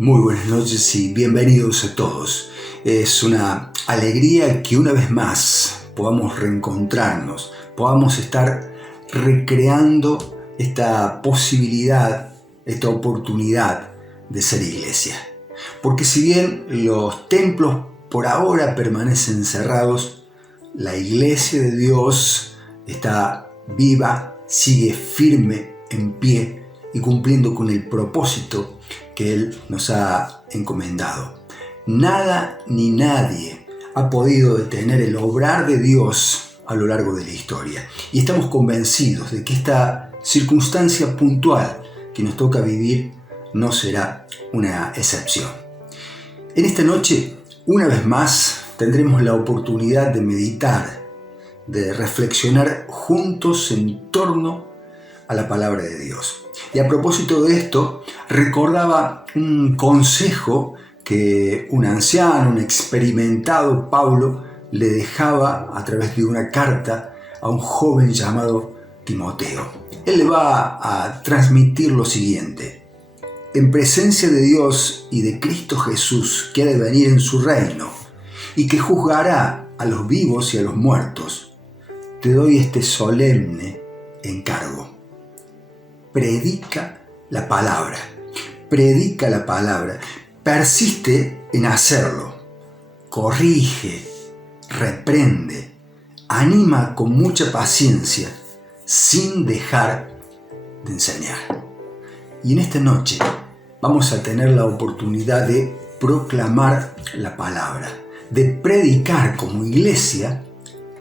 Muy buenas noches y bienvenidos a todos. Es una alegría que una vez más podamos reencontrarnos, podamos estar recreando esta posibilidad, esta oportunidad de ser iglesia. Porque si bien los templos por ahora permanecen cerrados, la iglesia de Dios está viva, sigue firme, en pie y cumpliendo con el propósito que Él nos ha encomendado. Nada ni nadie ha podido detener el obrar de Dios a lo largo de la historia. Y estamos convencidos de que esta circunstancia puntual que nos toca vivir no será una excepción. En esta noche, una vez más, tendremos la oportunidad de meditar, de reflexionar juntos en torno a la palabra de Dios. Y a propósito de esto, recordaba un consejo que un anciano, un experimentado Pablo, le dejaba a través de una carta a un joven llamado Timoteo. Él le va a transmitir lo siguiente: en presencia de Dios y de Cristo Jesús, que ha de venir en su reino y que juzgará a los vivos y a los muertos, te doy este solemne encargo. Predica la palabra, persiste en hacerlo, corrige, reprende, anima con mucha paciencia, sin dejar de enseñar. Y en esta noche vamos a tener la oportunidad de proclamar la palabra, de predicar como iglesia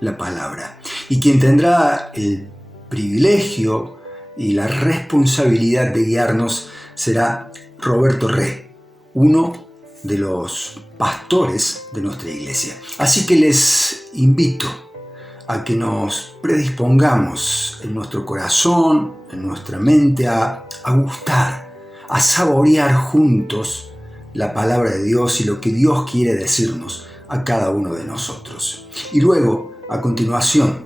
la palabra. Y quien tendrá el privilegio y la responsabilidad de guiarnos será Roberto Re, uno de los pastores de nuestra iglesia. Así que les invito a que nos predispongamos en nuestro corazón, en nuestra mente, a gustar, a saborear juntos la palabra de Dios y lo que Dios quiere decirnos a cada uno de nosotros. Y luego, a continuación,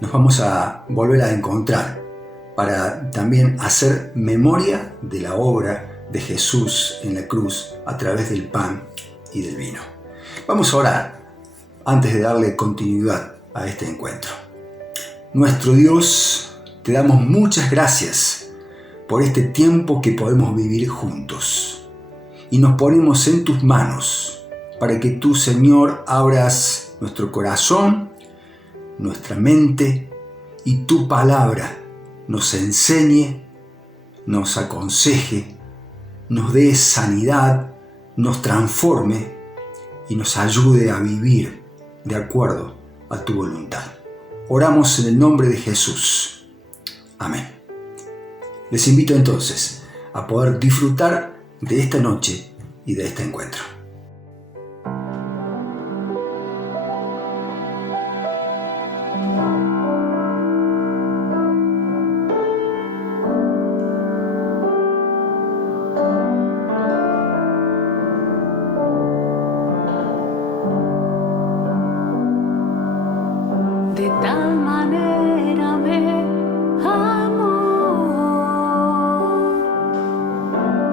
nos vamos a volver a encontrar para también hacer memoria de la obra de Jesús en la cruz a través del pan y del vino. Vamos a orar antes de darle continuidad a este encuentro. Nuestro Dios, te damos muchas gracias por este tiempo que podemos vivir juntos y nos ponemos en tus manos para que tú, Señor, abras nuestro corazón, nuestra mente y tu palabra nos enseñe, nos aconseje, nos dé sanidad, nos transforme y nos ayude a vivir de acuerdo a tu voluntad. Oramos en el nombre de Jesús. Amén. Les invito entonces a poder disfrutar de esta noche y de este encuentro. De tal manera me amó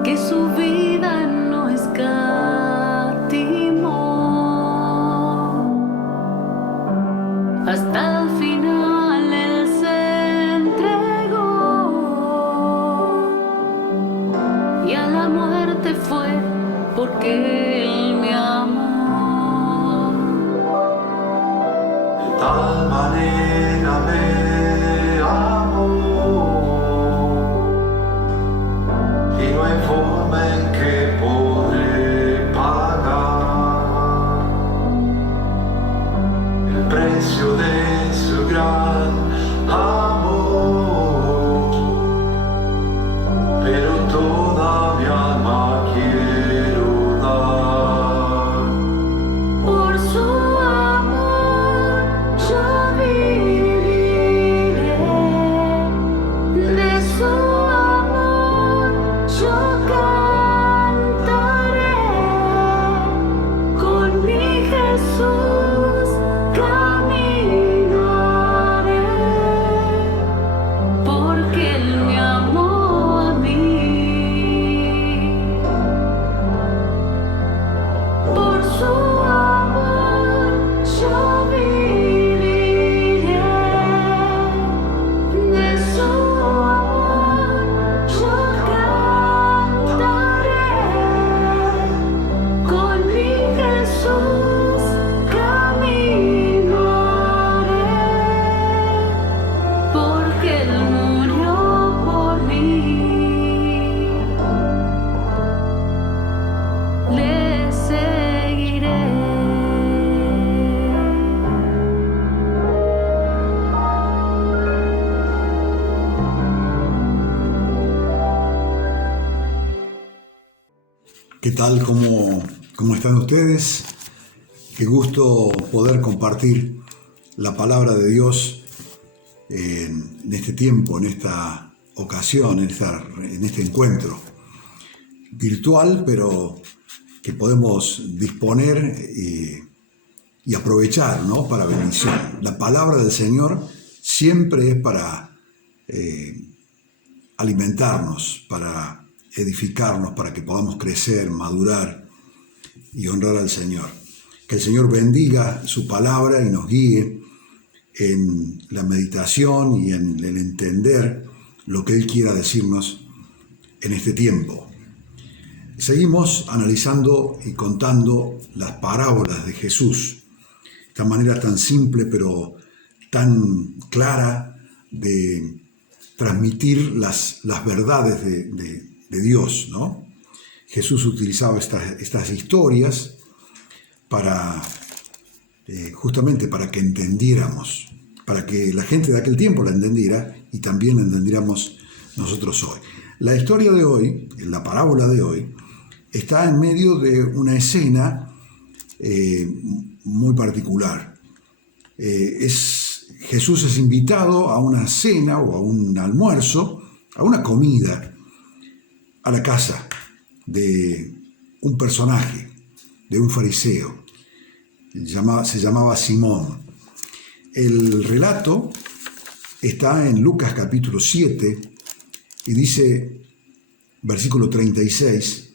que su vida no escatimó. Hasta el final Él se entregó y a la muerte fue porque Él me amó. Tal manera me amó y no hay forma en que podré pagar el precio de su gran amor, pero toda mi alma quiero dar. Por su amor yo viví. ¿Qué tal? ¿Cómo están ustedes? Qué gusto poder compartir la palabra de Dios en este tiempo, en esta ocasión, en este encuentro virtual, pero que podemos disponer y aprovechar, ¿no? Para bendición. La palabra del Señor siempre es para alimentarnos, para edificarnos, para que podamos crecer, madurar y honrar al Señor. Que el Señor bendiga su palabra y nos guíe en la meditación y en el entender lo que Él quiera decirnos en este tiempo. Seguimos analizando y contando las parábolas de Jesús, de esta manera tan simple pero tan clara de transmitir las verdades de Dios, ¿no? Jesús utilizaba estas historias para justamente para que entendiéramos, para que la gente de aquel tiempo la entendiera y también la entendiéramos nosotros hoy. La historia de hoy, la parábola de hoy, está en medio de una escena muy particular. Jesús es invitado a una cena o a un almuerzo, a una comida, a la casa de un personaje, de un fariseo. Se llamaba Simón. El relato está en Lucas capítulo 7 y dice, versículo 36,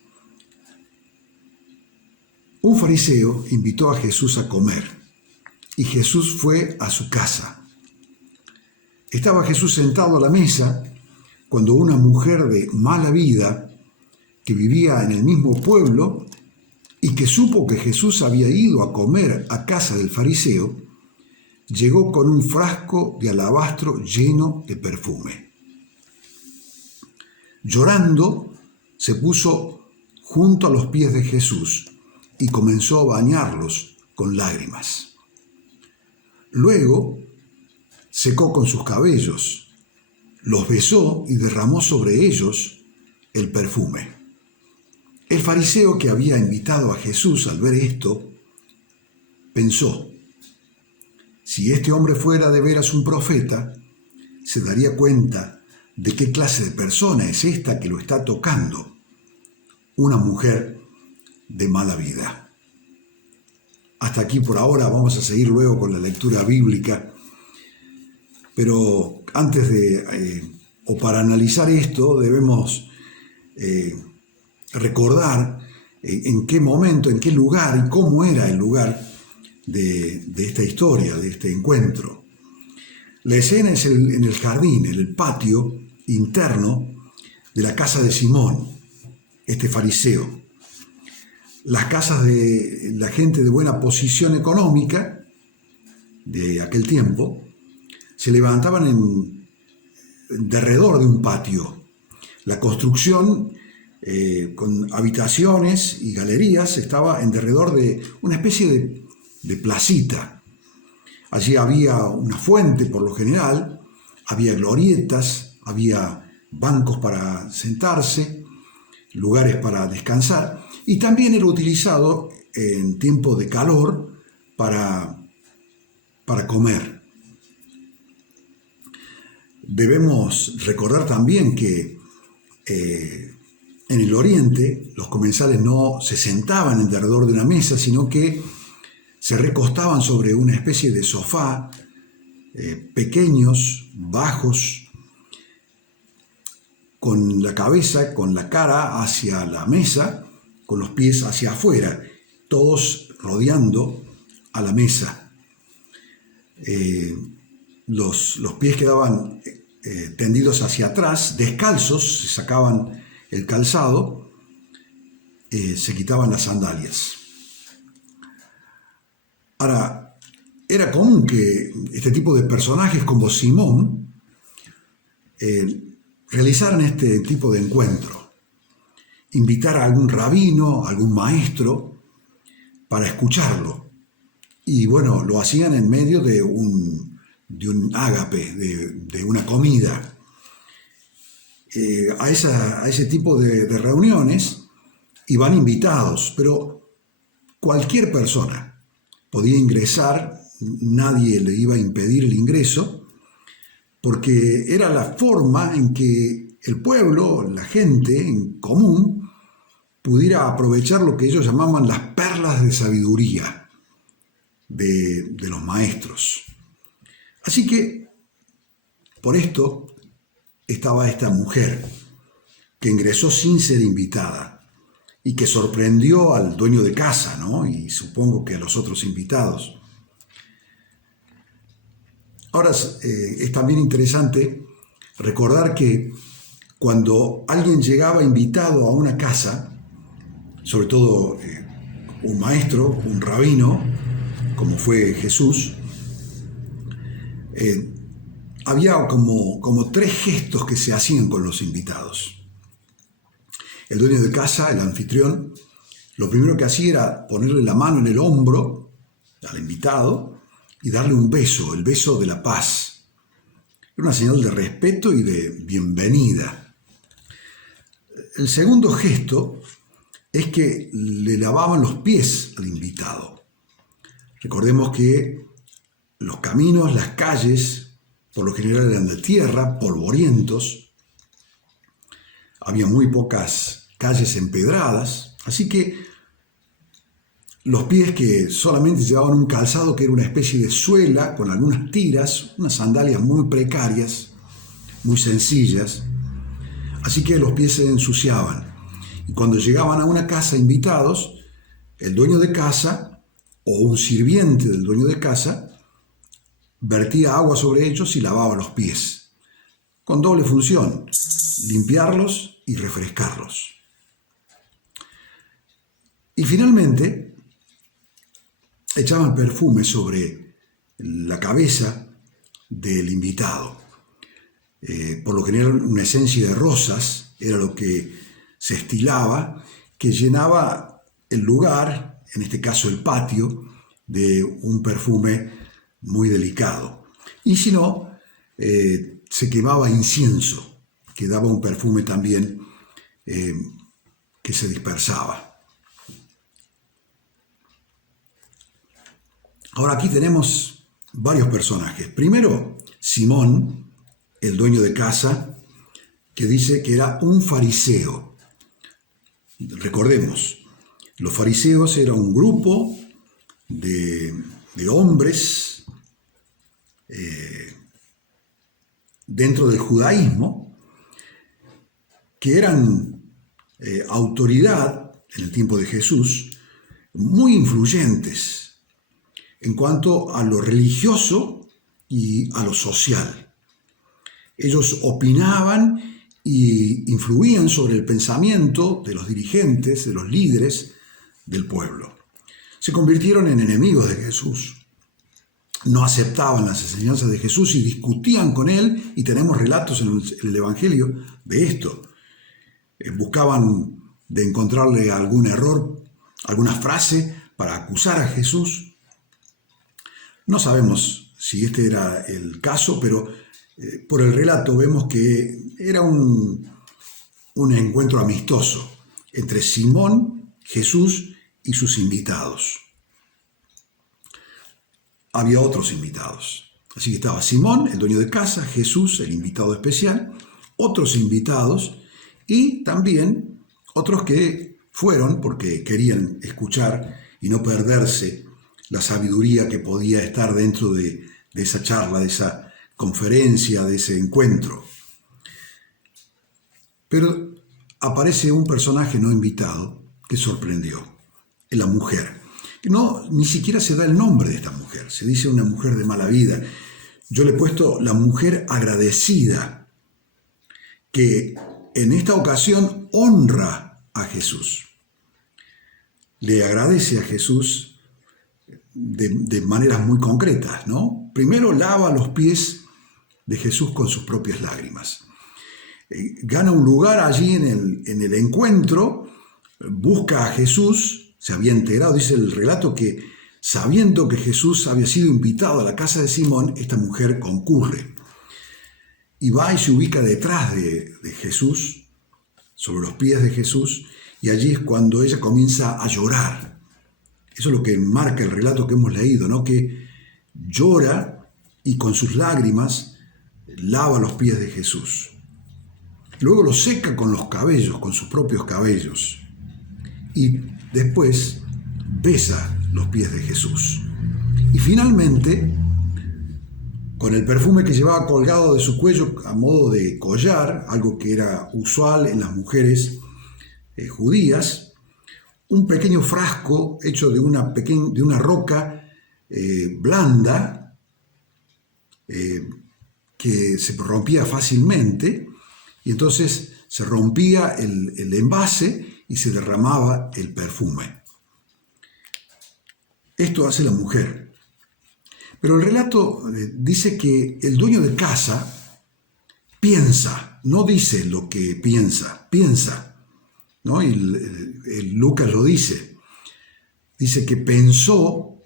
un fariseo invitó a Jesús a comer y Jesús fue a su casa. Estaba Jesús sentado a la mesa cuando una mujer de mala vida que vivía en el mismo pueblo y que supo que Jesús había ido a comer a casa del fariseo, llegó con un frasco de alabastro lleno de perfume. Llorando, se puso junto a los pies de Jesús y comenzó a bañarlos con lágrimas. Luego, secó con sus cabellos, los besó y derramó sobre ellos el perfume. El fariseo que había invitado a Jesús al ver esto, pensó, si este hombre fuera de veras un profeta, se daría cuenta de qué clase de persona es esta que lo está tocando, una mujer de mala vida. Hasta aquí por ahora, vamos a seguir luego con la lectura bíblica. Pero antes o para analizar esto, debemos recordar en qué momento, en qué lugar y cómo era el lugar de esta historia, de este encuentro. La escena es en el jardín, en el patio interno de la casa de Simón, este fariseo. Las casas de la gente de buena posición económica de aquel tiempo se levantaban en derredor de un patio. La construcción con habitaciones y galerías estaba en derredor de una especie de placita. Allí había una fuente por lo general, había glorietas, había bancos para sentarse, lugares para descansar, y también era utilizado en tiempo de calor para comer. Debemos recordar también que en el Oriente los comensales no se sentaban en derredor de una mesa, sino que se recostaban sobre una especie de sofá, pequeños, bajos, con la cabeza, con la cara hacia la mesa, con los pies hacia afuera, todos rodeando a la mesa. Los pies quedaban tendidos hacia atrás, descalzos, se sacaban el calzado, se quitaban las sandalias. Ahora, era común que este tipo de personajes como Simón realizaran este tipo de encuentro, invitar a algún rabino, algún maestro, para escucharlo. Y bueno, lo hacían en medio de un ágape, de una comida. A ese tipo de reuniones y van invitados, pero cualquier persona podía ingresar, nadie le iba a impedir el ingreso, porque era la forma en que el pueblo, la gente en común, pudiera aprovechar lo que ellos llamaban las perlas de sabiduría de los maestros. Así que, por esto, estaba esta mujer que ingresó sin ser invitada y que sorprendió al dueño de casa, ¿no? Y supongo que a los otros invitados. Ahora, es también interesante recordar que cuando alguien llegaba invitado a una casa, sobre todo un maestro, un rabino, como fue Jesús, había como 3 gestos que se hacían con los invitados. El dueño de casa, el anfitrión, lo primero que hacía era ponerle la mano en el hombro al invitado y darle un beso, el beso de la paz. Era una señal de respeto y de bienvenida. El segundo gesto es que le lavaban los pies al invitado. Recordemos que los caminos, las calles, por lo general eran de tierra, polvorientos. Había muy pocas calles empedradas, así que los pies que solamente llevaban un calzado que era una especie de suela con algunas tiras, unas sandalias muy precarias, muy sencillas, así que los pies se ensuciaban. Y cuando llegaban a una casa invitados, el dueño de casa o un sirviente del dueño de casa vertía agua sobre ellos y lavaba los pies, con doble función, limpiarlos y refrescarlos. Y finalmente, echaban perfume sobre la cabeza del invitado. Por lo general, una esencia de rosas era lo que se estilaba, que llenaba el lugar, en este caso el patio, de un perfume muy delicado. Y si no, se quemaba incienso, que daba un perfume también que se dispersaba. Ahora aquí tenemos varios personajes. Primero, Simón, el dueño de casa, que dice que era un fariseo. Recordemos, los fariseos eran un grupo de hombres dentro del judaísmo que eran autoridad en el tiempo de Jesús, muy influyentes en cuanto a lo religioso y a lo social. Ellos opinaban y influían sobre el pensamiento de los dirigentes, de los líderes del pueblo. Se convirtieron en enemigos de Jesús. No aceptaban las enseñanzas de Jesús y discutían con él, y tenemos relatos en el Evangelio de esto. Buscaban de encontrarle algún error, alguna frase para acusar a Jesús. No sabemos si este era el caso, pero por el relato vemos que era un encuentro amistoso entre Simón, Jesús y sus invitados. Había otros invitados. Así que estaba Simón, el dueño de casa, Jesús, el invitado especial, otros invitados y también otros que fueron porque querían escuchar y no perderse la sabiduría que podía estar dentro de esa charla, de esa conferencia, de ese encuentro. Pero aparece un personaje no invitado que sorprendió, la mujer. Ni siquiera se da el nombre de esta mujer, se dice una mujer de mala vida. Yo le he puesto la mujer agradecida, que en esta ocasión honra a Jesús. Le agradece a Jesús de maneras muy concretas, ¿no? Primero lava los pies de Jesús con sus propias lágrimas. Gana un lugar allí en el encuentro, busca a Jesús, se había enterado, dice el relato que sabiendo que Jesús había sido invitado a la casa de Simón, esta mujer concurre y va y se ubica detrás de Jesús, sobre los pies de Jesús, y allí es cuando ella comienza a llorar. Eso es lo que marca el relato que hemos leído, ¿no? Que llora y con sus lágrimas lava los pies de Jesús. Luego los seca con los cabellos, con sus propios cabellos. Y después besa los pies de Jesús. Y finalmente, con el perfume que llevaba colgado de su cuello a modo de collar, algo que era usual en las mujeres judías, un pequeño frasco hecho de una roca blanda que se rompía fácilmente, y entonces se rompía el envase y se derramaba el perfume. Esto hace la mujer. Pero el relato dice que el dueño de casa piensa, no dice lo que piensa, ¿no? Y Lucas lo dice. Dice que pensó,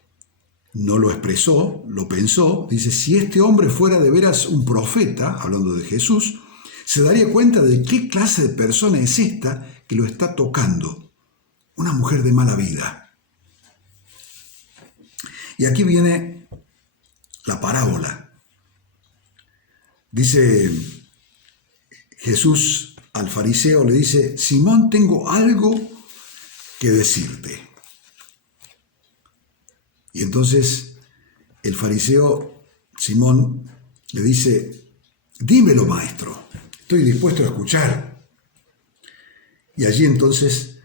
no lo expresó, lo pensó. Dice, si este hombre fuera de veras un profeta, hablando de Jesús, se daría cuenta de qué clase de persona es esta que lo está tocando. Una mujer de mala vida. Y aquí viene la parábola. Dice Jesús al fariseo, le dice, Simón, tengo algo que decirte. Y entonces el fariseo Simón le dice, dímelo, maestro, estoy dispuesto a escuchar. Y allí entonces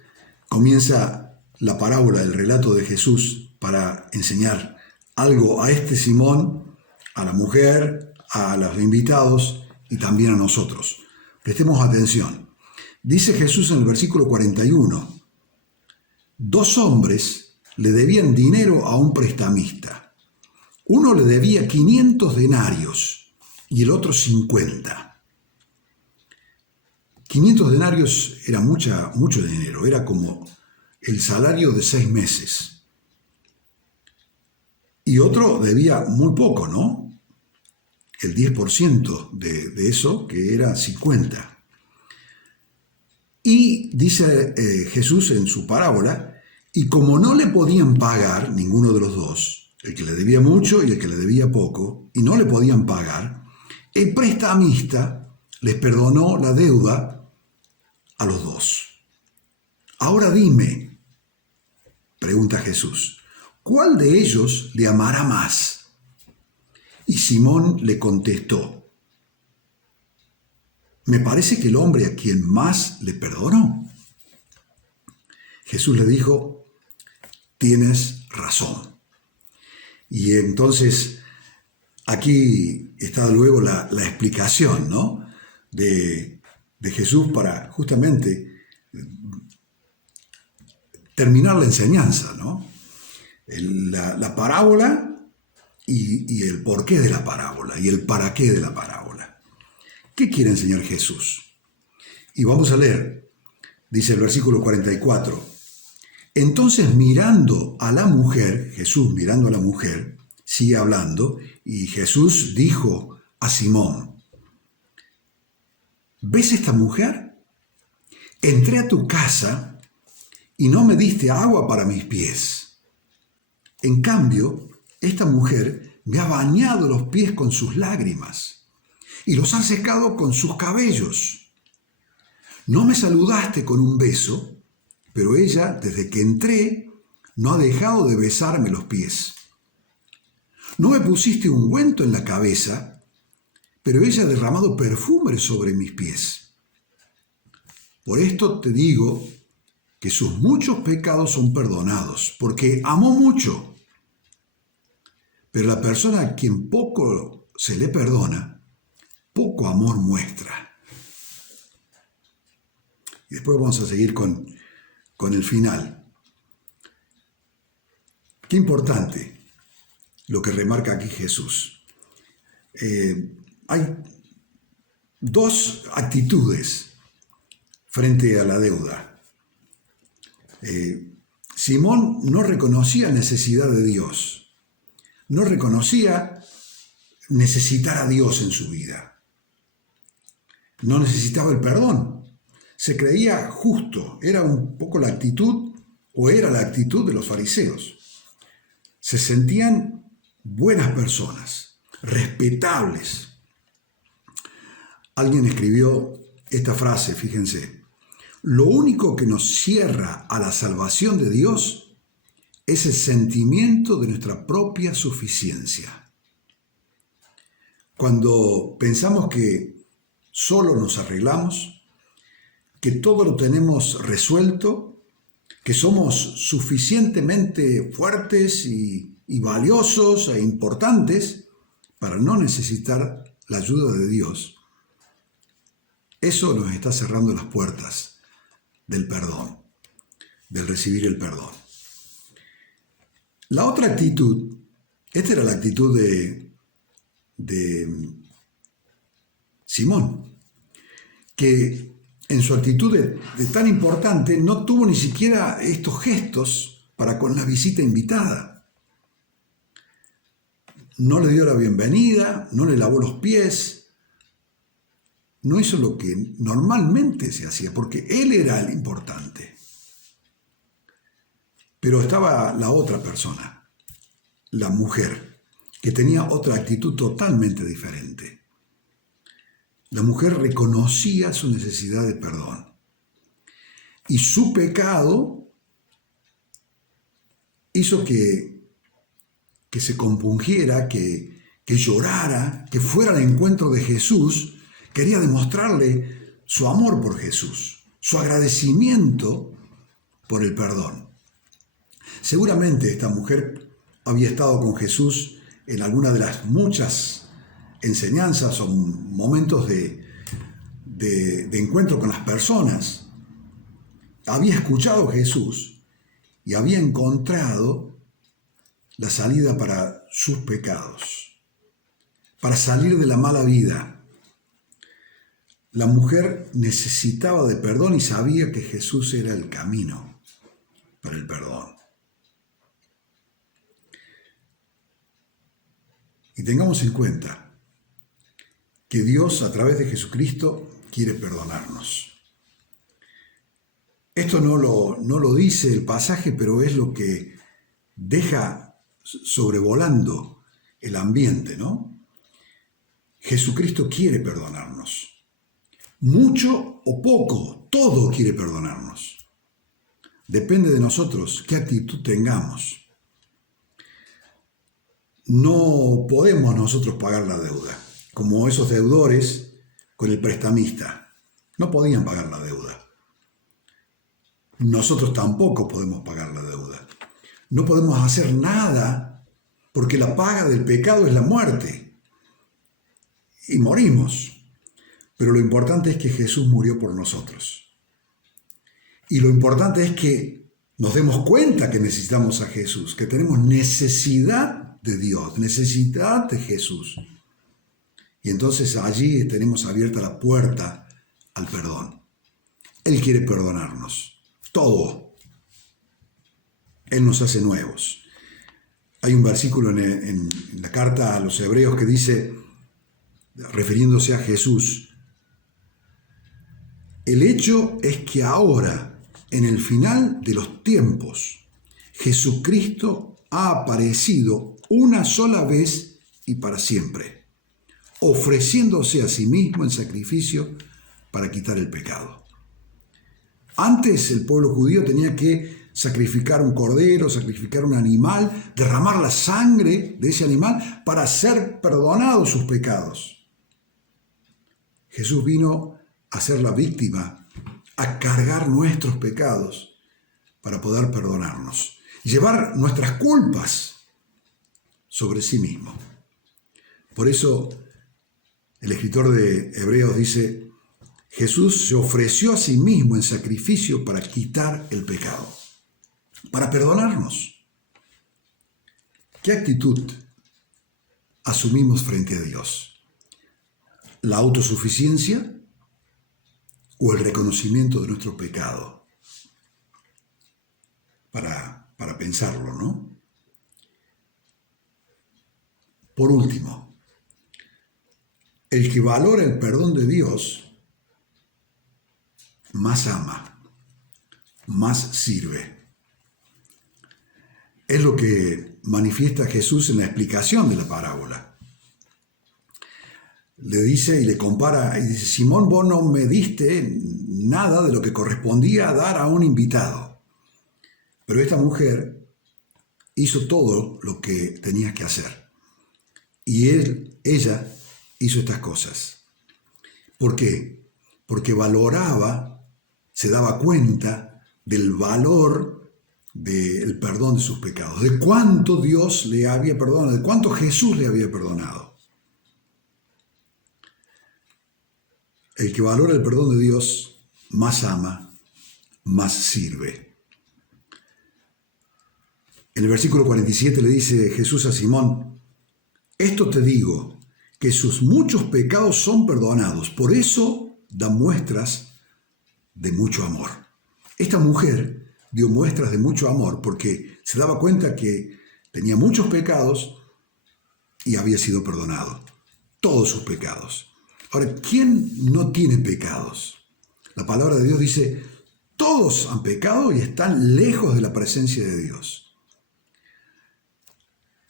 comienza la parábola, el relato de Jesús para enseñar algo a este Simón, a la mujer, a los invitados y también a nosotros. Prestemos atención. Dice Jesús en el versículo 41, 2 hombres le debían dinero a un prestamista. Uno le debía 500 denarios y el otro 50. 500 denarios era mucho dinero, era como el salario de 6 meses. Y otro debía muy poco, ¿no? El 10% de eso, que era 50. Y dice Jesús en su parábola, y como no le podían pagar ninguno de los dos, el que le debía mucho y el que le debía poco, y no le podían pagar, el prestamista les perdonó la deuda a los dos. Ahora dime, pregunta Jesús, ¿cuál de ellos le amará más? Y Simón le contestó, me parece que el hombre a quien más le perdonó. Jesús le dijo, tienes razón. Y entonces aquí está luego la explicación, ¿no? de Jesús para justamente terminar la enseñanza, ¿no? La parábola y el porqué de la parábola y el para qué de la parábola. ¿Qué quiere enseñar Jesús? Y vamos a leer, dice el versículo 44. Entonces mirando a la mujer, Jesús mirando a la mujer, sigue hablando, y Jesús dijo a Simón, ¿ves esta mujer? Entré a tu casa y no me diste agua para mis pies. En cambio, esta mujer me ha bañado los pies con sus lágrimas y los ha secado con sus cabellos. No me saludaste con un beso, pero ella, desde que entré, no ha dejado de besarme los pies. No me pusiste ungüento en la cabeza, pero ella ha derramado perfume sobre mis pies. Por esto te digo que sus muchos pecados son perdonados, porque amó mucho. Pero la persona a quien poco se le perdona, poco amor muestra. Y después vamos a seguir con el final. Qué importante lo que remarca aquí Jesús. Hay 2 actitudes frente a la deuda. Simón no reconocía necesidad de Dios. No reconocía necesitar a Dios en su vida. No necesitaba el perdón. se creía justo, era un poco la actitud, o era la actitud de los fariseos. Se sentían buenas personas, respetables. Alguien escribió esta frase, fíjense: lo único que nos cierra a la salvación de Dios es el sentimiento de nuestra propia suficiencia. Cuando pensamos que solo nos arreglamos, que todo lo tenemos resuelto, que somos suficientemente fuertes y valiosos e importantes para no necesitar la ayuda de Dios, eso nos está cerrando las puertas del perdón, del recibir el perdón. La otra actitud, esta era la actitud de Simón, que en su actitud de tan importante no tuvo ni siquiera estos gestos para con la visita invitada. No le dio la bienvenida, no le lavó los pies, no hizo lo que normalmente se hacía, porque él era el importante. Pero estaba la otra persona, la mujer, que tenía otra actitud totalmente diferente. La mujer reconocía su necesidad de perdón. Y su pecado hizo que se compungiera, que llorara, que fuera al encuentro de Jesús. Quería demostrarle su amor por Jesús, su agradecimiento por el perdón. Seguramente esta mujer había estado con Jesús en alguna de las muchas enseñanzas o momentos de encuentro con las personas. Había escuchado a Jesús y había encontrado la salida para sus pecados, para salir de la mala vida. La mujer necesitaba de perdón y sabía que Jesús era el camino para el perdón. Y tengamos en cuenta que Dios, a través de Jesucristo, quiere perdonarnos. Esto no lo dice el pasaje, pero es lo que deja sobrevolando el ambiente, ¿no? Jesucristo quiere perdonarnos. Mucho o poco, todo quiere perdonarnos. Depende de nosotros qué actitud tengamos. No podemos nosotros pagar la deuda, como esos deudores con el prestamista. No podían pagar la deuda. Nosotros tampoco podemos pagar la deuda. No podemos hacer nada porque la paga del pecado es la muerte. Y morimos. Pero lo importante es que Jesús murió por nosotros. Y lo importante es que nos demos cuenta que necesitamos a Jesús, que tenemos necesidad de Dios, necesidad de Jesús. Y entonces allí tenemos abierta la puerta al perdón. Él quiere perdonarnos. Todo. Él nos hace nuevos. Hay un versículo en la carta a los Hebreos que dice, refiriéndose a Jesús, el hecho es que ahora, en el final de los tiempos, Jesucristo ha aparecido una sola vez y para siempre, ofreciéndose a sí mismo en sacrificio para quitar el pecado. Antes el pueblo judío tenía que sacrificar un cordero, sacrificar un animal, derramar la sangre de ese animal para ser perdonados sus pecados. Jesús vino a ser la víctima, a cargar nuestros pecados para poder perdonarnos, llevar nuestras culpas sobre sí mismo. Por eso el escritor de Hebreos dice, Jesús se ofreció a sí mismo en sacrificio para quitar el pecado, para perdonarnos. ¿Qué actitud asumimos frente a Dios? ¿La autosuficiencia o el reconocimiento de nuestro pecado? Para pensarlo, ¿no? Por último, el que valora el perdón de Dios más ama, más sirve. Es lo que manifiesta Jesús en la explicación de la parábola. Le dice y le compara y dice: Simón, vos no me diste nada de lo que correspondía a dar a un invitado, pero esta mujer hizo todo lo que tenía que hacer y ella hizo estas cosas. ¿Por qué? Porque valoraba, se daba cuenta del valor del perdón de sus pecados, de cuánto Dios le había perdonado, de cuánto Jesús le había perdonado. El que valora el perdón de Dios más ama, más sirve. En el versículo 47 le dice Jesús a Simón: esto te digo, que sus muchos pecados son perdonados, por eso da muestras de mucho amor. Esta mujer dio muestras de mucho amor porque se daba cuenta que tenía muchos pecados y había sido perdonado, todos sus pecados. Ahora, ¿quién no tiene pecados? La palabra de Dios dice: todos han pecado y están lejos de la presencia de Dios.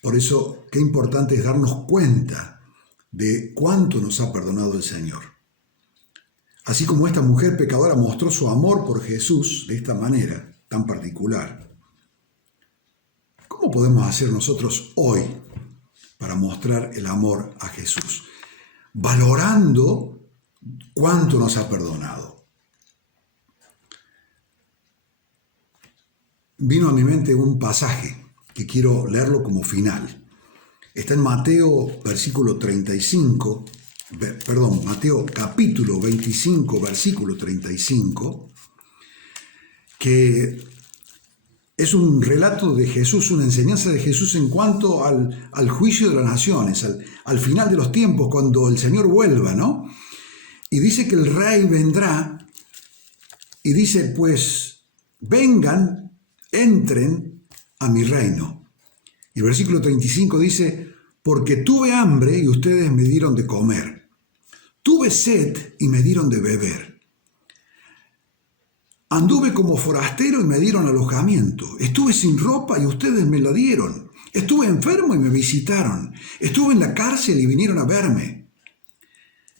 Por eso, qué importante es darnos cuenta de cuánto nos ha perdonado el Señor. Así como esta mujer pecadora mostró su amor por Jesús de esta manera tan particular, ¿cómo podemos hacer nosotros hoy para mostrar el amor a Jesús? Valorando cuánto nos ha perdonado. Vino a mi mente un pasaje que quiero leerlo como final. Está en Mateo Mateo capítulo 25, versículo 35, que es un relato de Jesús, una enseñanza de Jesús en cuanto al juicio de las naciones, al final de los tiempos, cuando el Señor vuelva, ¿no? Y dice que el rey vendrá y dice: pues vengan, entren a mi reino. Y el versículo 35 dice: porque tuve hambre y ustedes me dieron de comer. Tuve sed y me dieron de beber. Anduve como forastero y me dieron alojamiento. Estuve sin ropa y ustedes me la dieron. Estuve enfermo y me visitaron. Estuve en la cárcel y vinieron a verme.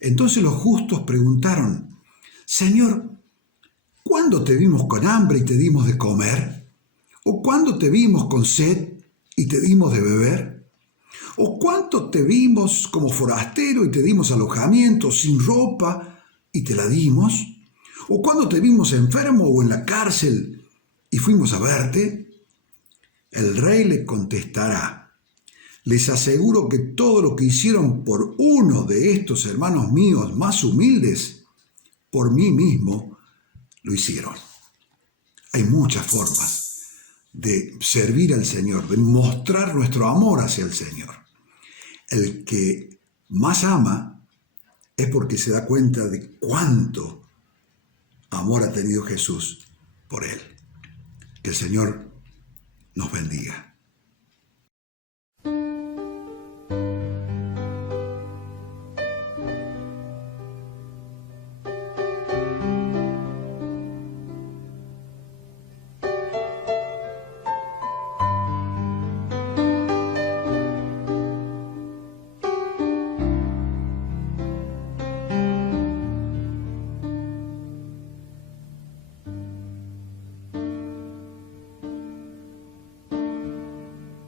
Entonces los justos preguntaron: Señor, ¿cuándo te vimos con hambre y te dimos de comer? ¿O cuándo te vimos con sed y te dimos de beber? ¿O cuánto te vimos como forastero y te dimos alojamiento, sin ropa y te la dimos? ¿O cuándo te vimos enfermo o en la cárcel y fuimos a verte? El rey le contestará: les aseguro que todo lo que hicieron por uno de estos hermanos míos más humildes, por mí mismo lo hicieron. Hay muchas formas de servir al Señor, de mostrar nuestro amor hacia el Señor. El que más ama es porque se da cuenta de cuánto amor ha tenido Jesús por él. Que el Señor nos bendiga.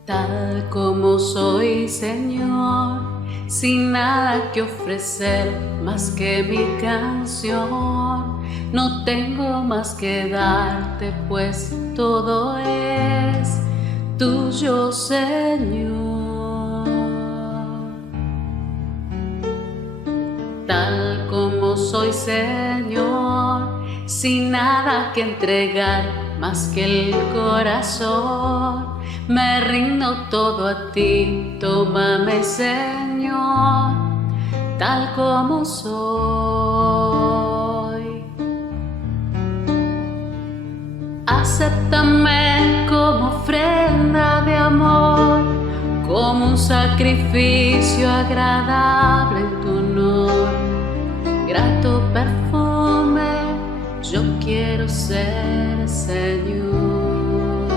Tal como soy, Señor, sin nada que ofrecer más que mi canción. No tengo más que darte, pues todo es tuyo, Señor. Tal como soy, Señor, sin nada que entregar más que el corazón. Me rindo todo a ti, tómame, Señor, tal como soy. Acéptame como ofrenda de amor, como un sacrificio agradable en tu honor. Grato perfume, yo ser, Señor.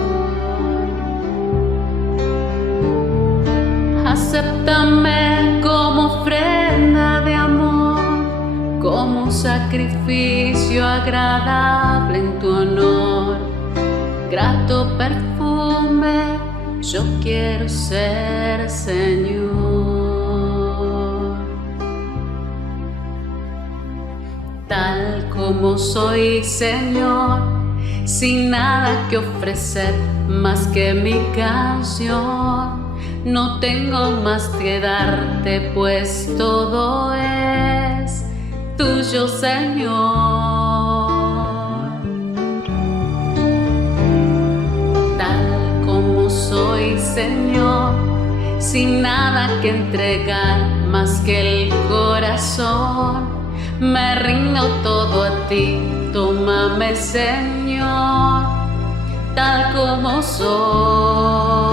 Acéptame como ofrenda de amor, como un sacrificio agradable en tu honor. Grato perfume, yo quiero ser, Señor. Tal como soy, Señor, sin nada que ofrecer más que mi canción. No tengo más que darte, pues todo es tuyo, Señor. Tal como soy, Señor, sin nada que entregar más que el corazón. Me rindo todo a ti, tómame, Señor, tal como soy.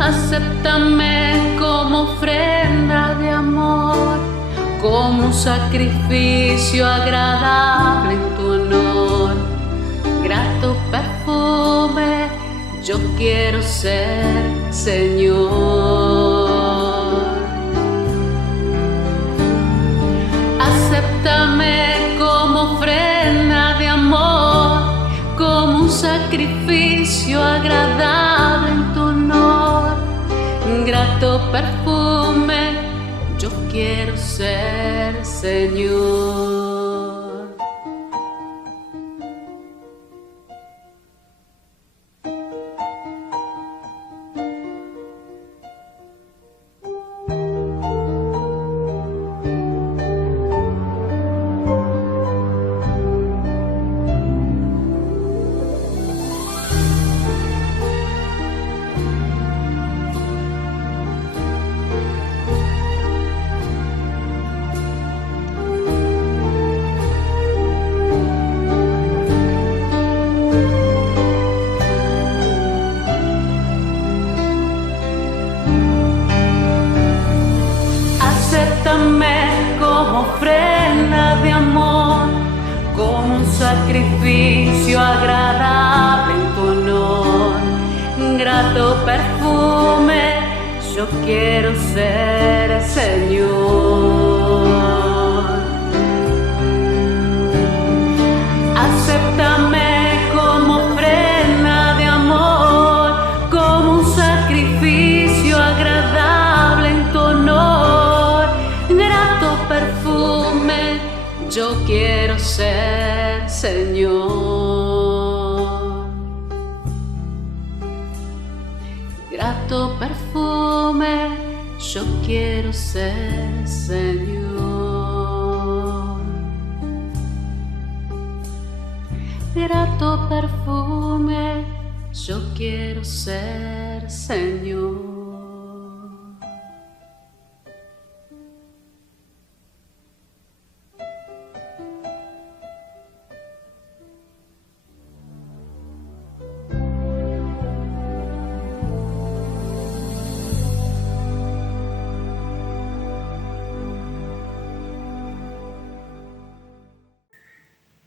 Acéptame como ofrenda de amor, como un sacrificio agradable en tu honor. Grato perfume, yo quiero ser, Señor. Acéptame como ofrenda de amor, como un sacrificio agradable en tu honor. Grato perfume, yo quiero ser, Señor. Acéptame como ofrenda de amor, como un sacrificio agradable en tu honor. Grato perfume, yo quiero ser, Señor. Acéptame como ofrenda de amor, como un sacrificio agradable en tu honor. Grato perfume, yo quiero ser, Señor. Grato perfume, yo quiero ser, Señor. Grato perfume, yo quiero ser, Señor.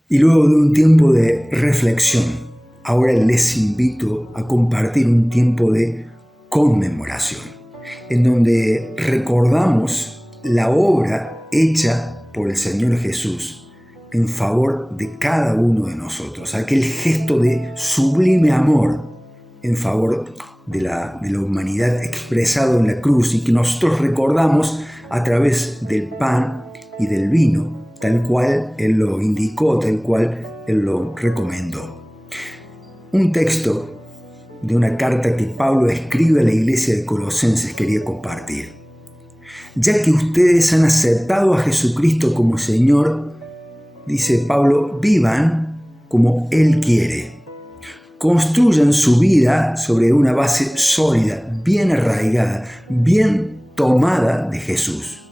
Y luego de un tiempo de reflexión, ahora les invito a compartir un tiempo de conmemoración, en donde recordamos la obra hecha por el Señor Jesús en favor de cada uno de nosotros, aquel gesto de sublime amor en favor de la humanidad expresado en la cruz y que nosotros recordamos a través del pan y del vino, tal cual Él lo indicó, tal cual Él lo recomendó. Un texto de una carta que Pablo escribe a la iglesia de Colosenses quería compartir. Ya que ustedes han aceptado a Jesucristo como Señor, dice Pablo, vivan como Él quiere. Construyan su vida sobre una base sólida, bien arraigada, bien tomada de Jesús.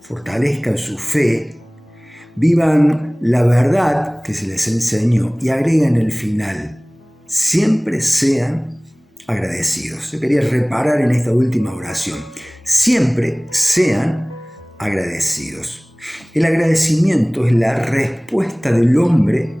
Fortalezcan su fe, vivan la verdad que se les enseñó y agregan el final, siempre sean agradecidos. Yo quería reparar en esta última oración, siempre sean agradecidos. El agradecimiento es la respuesta del hombre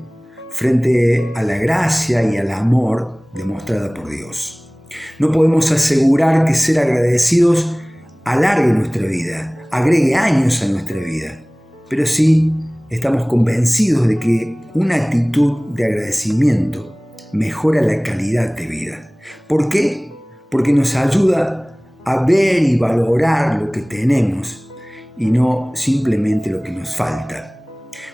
frente a la gracia y al amor demostrada por Dios. No podemos asegurar que ser agradecidos alargue nuestra vida, agregue años a nuestra vida, pero sí estamos convencidos de que una actitud de agradecimiento mejora la calidad de vida. ¿Por qué? Porque nos ayuda a ver y valorar lo que tenemos y no simplemente lo que nos falta.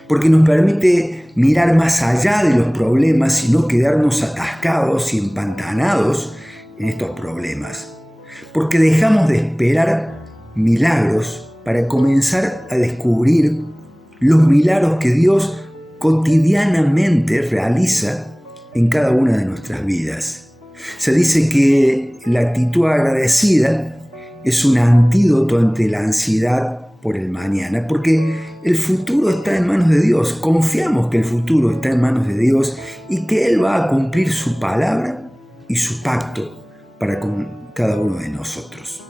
Porque nos permite mirar más allá de los problemas y no quedarnos atascados y empantanados en estos problemas. Porque dejamos de esperar milagros para comenzar a descubrir los milagros que Dios cotidianamente realiza en cada una de nuestras vidas. Se dice que la actitud agradecida es un antídoto ante la ansiedad por el mañana, porque el futuro está en manos de Dios. Confiamos que el futuro está en manos de Dios y que Él va a cumplir su palabra y su pacto para con cada uno de nosotros.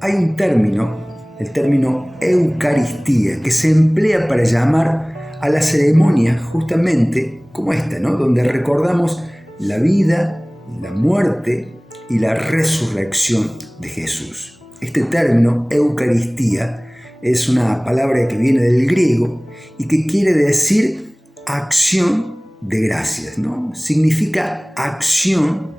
Hay un término, el término Eucaristía, que se emplea para llamar a la ceremonia justamente como esta, ¿no? Donde recordamos la vida, la muerte y la resurrección de Jesús. Este término, Eucaristía, es una palabra que viene del griego y que quiere decir acción de gracias, ¿no? Significa acción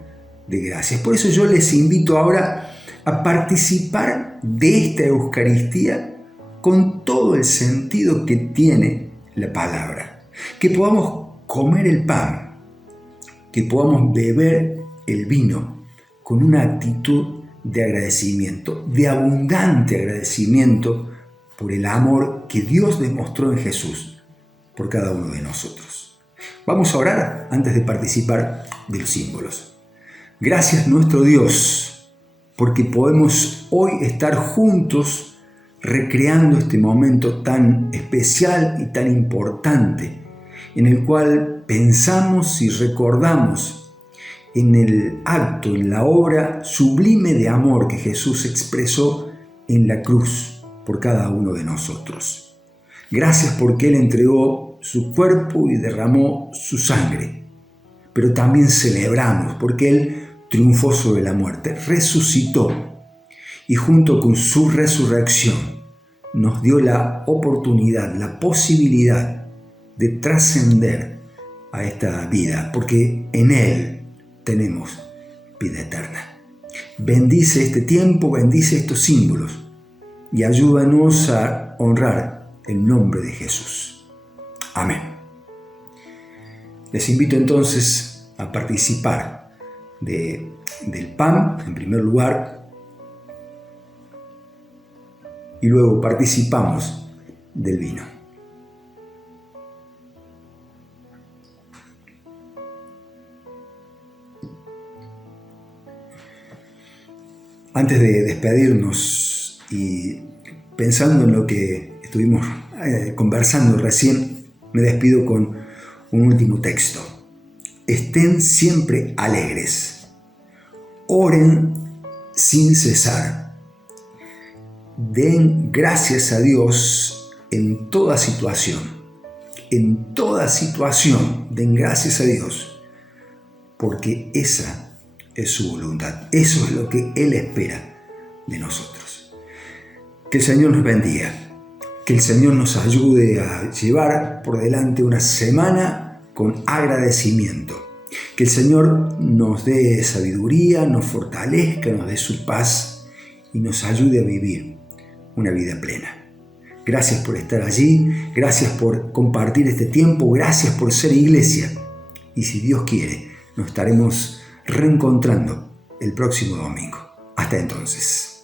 de gracias. Por eso yo les invito ahora a participar de esta Eucaristía con todo el sentido que tiene la palabra. Que podamos comer el pan, que podamos beber el vino con una actitud de agradecimiento, de abundante agradecimiento por el amor que Dios demostró en Jesús por cada uno de nosotros. Vamos a orar antes de participar de los símbolos. Gracias nuestro Dios, porque podemos hoy estar juntos recreando este momento tan especial y tan importante, en el cual pensamos y recordamos en el acto, en la obra sublime de amor que Jesús expresó en la cruz por cada uno de nosotros. Gracias porque Él entregó su cuerpo y derramó su sangre, pero también celebramos porque Él triunfó sobre la muerte, resucitó y junto con su resurrección nos dio la oportunidad, la posibilidad de trascender a esta vida, porque en Él tenemos vida eterna. Bendice este tiempo, bendice estos símbolos y ayúdanos a honrar el nombre de Jesús. Amén. Les invito entonces a participar del pan en primer lugar y luego participamos del vino. Antes de despedirnos y pensando en lo que estuvimos conversando recién, me despido con un último texto. Estén siempre alegres, oren sin cesar, den gracias a Dios en toda situación. En toda situación den gracias a Dios, porque esa es su voluntad. Eso es lo que Él espera de nosotros. Que el Señor nos bendiga, que el Señor nos ayude a llevar por delante una semana con agradecimiento. Que el Señor nos dé sabiduría, nos fortalezca, nos dé su paz y nos ayude a vivir una vida plena. Gracias por estar allí, gracias por compartir este tiempo, gracias por ser iglesia. Y si Dios quiere, nos estaremos reencontrando el próximo domingo. Hasta entonces.